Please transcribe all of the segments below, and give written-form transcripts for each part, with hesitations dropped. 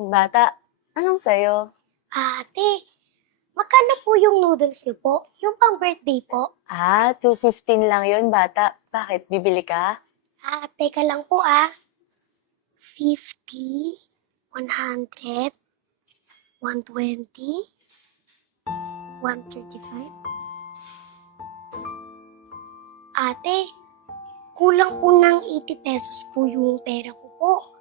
Bata, anong sayo? Ate, magkano po yung noodles niyo po? Yung pang birthday po? 2.15 lang yun, bata. Bakit? Bibili ka? Teka lang po 50, 100, 120, 135. Ate, kulang po ng 80 pesos po yung pera ko po.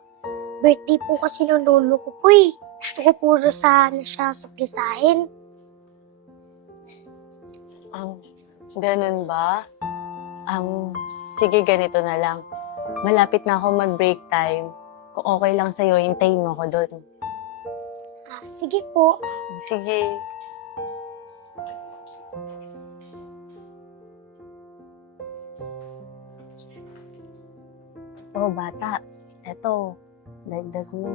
Birthday po kasi ng lolo ko po eh. Gusto ko puro sana siya surprisahin. Ganun ba? Sige, ganito na lang. Malapit na ako mag-break time. Kung okay lang sa'yo, hintayin mo ako doon. Sige po. Sige. Oh, bata. Eto, dagdag mo.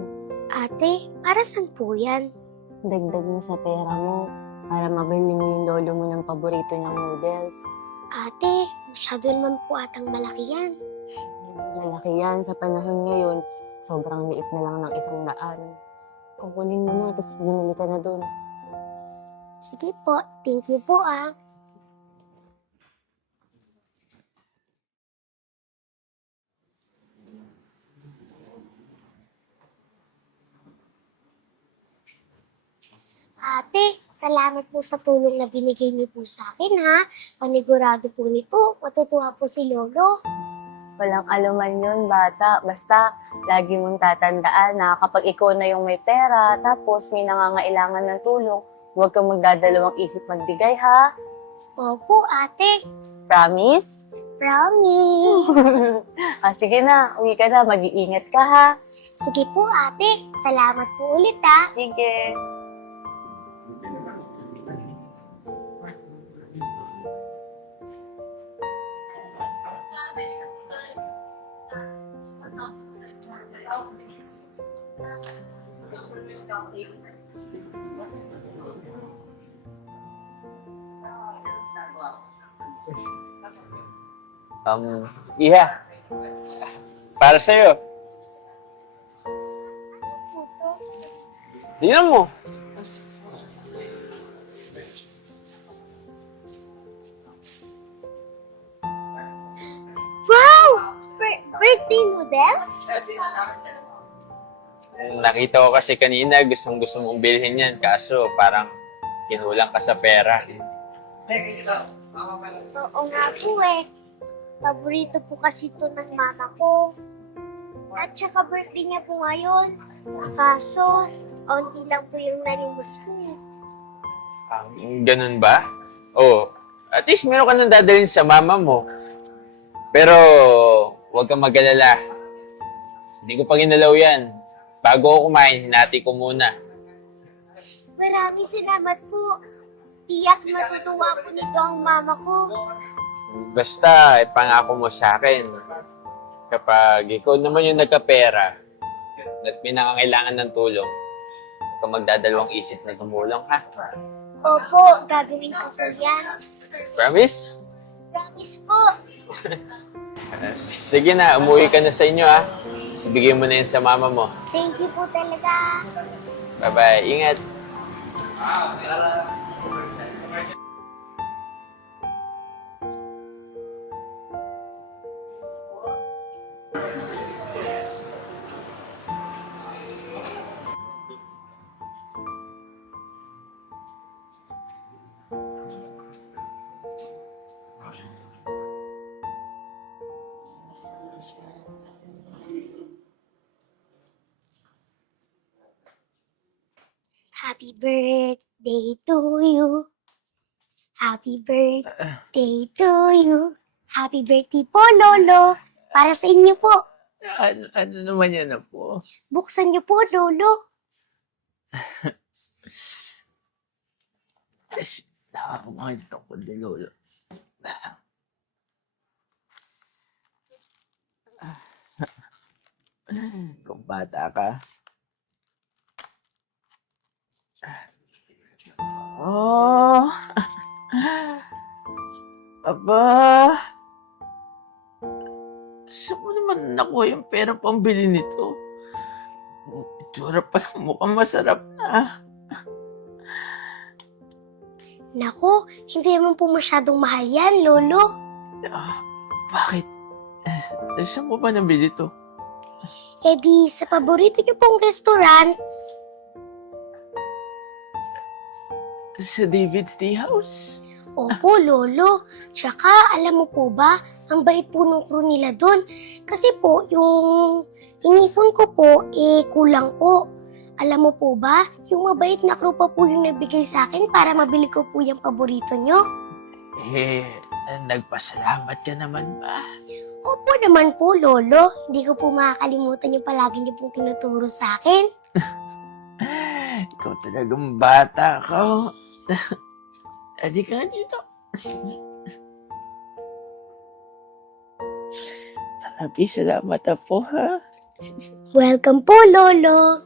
Ate, para saan po yan? Dagdag mo sa pera mo para mabili mo yung lolo mo ng paborito niyang noodles. Ate, masyado naman po atang malaki yan. Malaki yan. Sa panahon ngayon, sobrang liit na lang ng 100. Kukunin mo na, tapos bumili ka na doon. Sige po, thank you po Ate, salamat po sa tulong na binigay niyo po sa akin Panigurado po nito, matutuwa po si Lolo. Walang aluman yun, bata. Basta, lagi mong tatandaan na kapag ikaw na yung may pera, tapos may nangangailangan ng tulong, huwag kang magdadalawang isip magbigay, ha? Opo, ate. Promise? Promise. Sige na, uwi ka na. Mag-iingat ka, ha? Sige po, ate. Salamat po ulit Sige. Iha, para sa'yo. Tingnan mo. Wow! Birthday noodles? Nakita ko kasi kanina, gustong-gusto mong bilhin yan. Kaso parang kinulang ka sa pera. Oo nga po Paborito po kasi ito ng mama ko. At saka birthday niya po ngayon. Kaso, onti lang po yung nalimos ko Ganun ba? Oh, at least meron ka nang dadalhin sa mama mo. Pero, huwag kang mag-alala. Hindi ko pa ginalaw yan. Bago ako kumain, hinati ko muna. Maraming salamat po. Tiyak matutuwa po nito ang mama ko. Basta, ipangako mo sa akin. Kapag ikaw naman yung nagkapera at may nangangailangan ng tulong, huwag kang magdadalawang isip na tumulong, ha? Opo, gagawin ko po yan. Promise? Promise po. Sige na, umuwi ka na sa inyo, ha? Bigyan mo na yun sa mama mo. Thank you po talaga. Bye-bye. Ingat. Happy birthday to you. Happy birthday to you. Happy birthday po, Lolo. Para sa inyo po. Ano naman yan na po? Buksan niyo po, Lolo. Nakakamahin ko din, Lolo. Kung bata ka. Oh! Aba! Saan mo naman nakuha yung pera pambili nito? Tsura pa lang mukhang masarap na. Nako, hindi naman po masyadong mahal yan, Lolo. Bakit? Saan mo ba nabili to? Eh di, sa paborito niyo pong restaurant, Sa David's Tea House? opo, Lolo. Tsaka, alam mo po ba, ang bait po nung crew nila doon. Kasi po, yung inipon ko po, kulang po. Alam mo po ba, yung mabait na crew pa po yung nagbigay sa akin para mabili ko po yung paborito nyo. Nagpasalamat ka naman ba? Opo naman po, Lolo. Hindi ko po makakalimutan yung palagi niyo pong tinuturo sa akin. Ikaw talagang bata ka. Adi ka nga dito. Salamat po, ha? Welcome po, Lolo.